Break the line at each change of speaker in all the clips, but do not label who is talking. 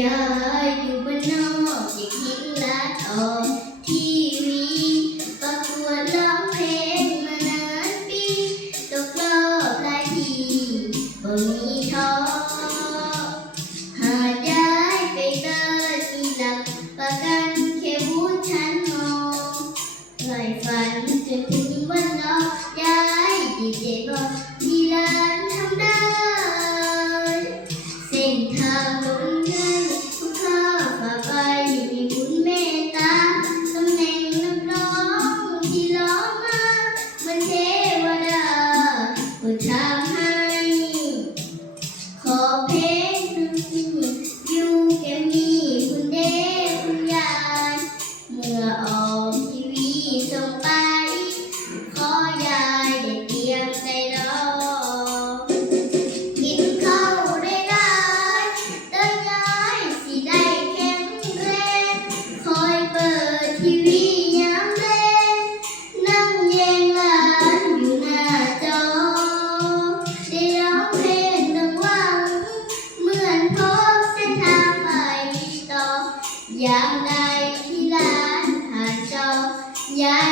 ยายอยู่บนนอกอยากกญิงลาทอง Okay. ยามใดที่ร้านหาเจ้ายาม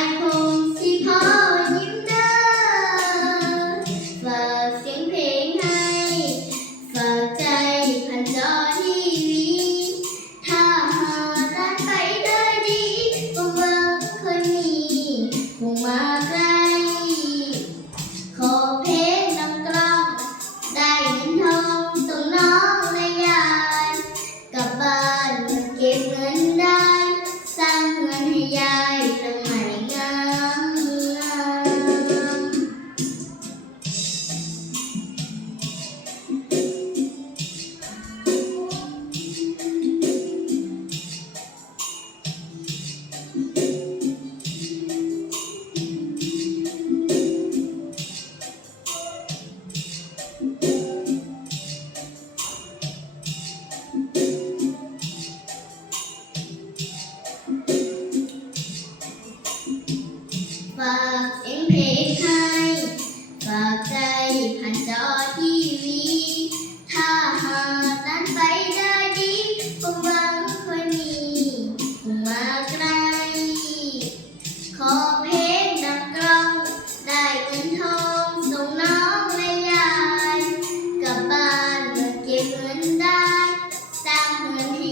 Krishna.